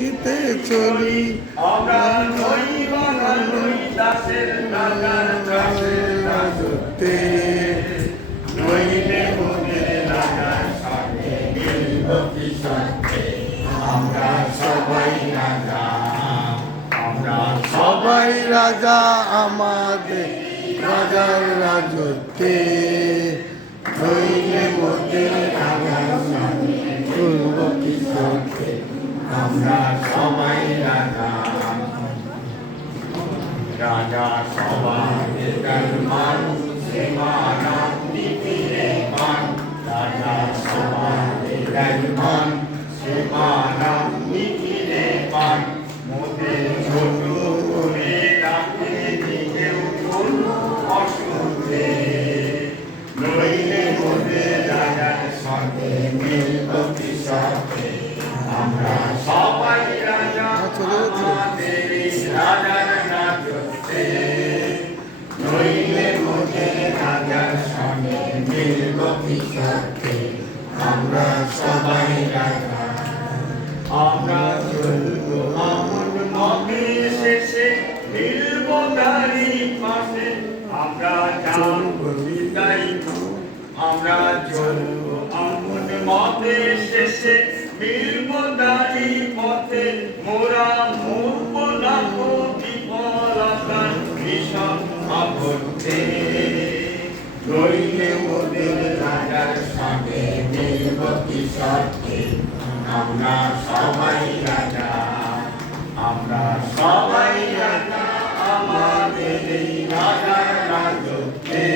গতিতে চলি আমরা নই বাঙাল নই দাসের রাজার দাসের রাজত্বে নইলে মোদের রাজার সাথে মিলব কি সত্যে আমরা সবাই রাজা আমরা সবাই রাজা আমাদের রাজার রাজত্বে নইলে মোদের রাজার সাথে মিলব কি সত্যে আমরা সবাই রাজা রাজা সবাই মান সীমানাম নীতিরে মান রাজা সবাই মান সীমানাম নীতিরে মান মোদের ছোট করে রাখে নিজেও কোনো অসুখে নইলে মোদের রাজার সঙ্গে মিলব কি সঙ্গে আমরা সবাই রাজা আমাদের রাজার রাজত্বে নইলে মোদের রাজার সঙ্গে মিলব কি সত্যে আমরা সবাই রাজা আমরা চলব আমন মতে শেষে মিলব তারি পাশে আমরা যাব বিদায় আমরা চলব আমন মতে শেষে মিলব তারি পথে মোরা মরব না বিফলতার ভীষণ আপত্তি নইলে মোদের রাজার সঙ্গে মিলব কি সত্যে আমরা সবাই রাজা আমরা সবাই রাজা আমাদের এই রাজার রাজত্বে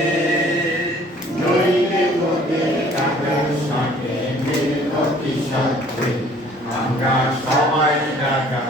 নইলে মোদের রাজার সঙ্গে মিলব কি সত্যে আমরা সবাই রাজা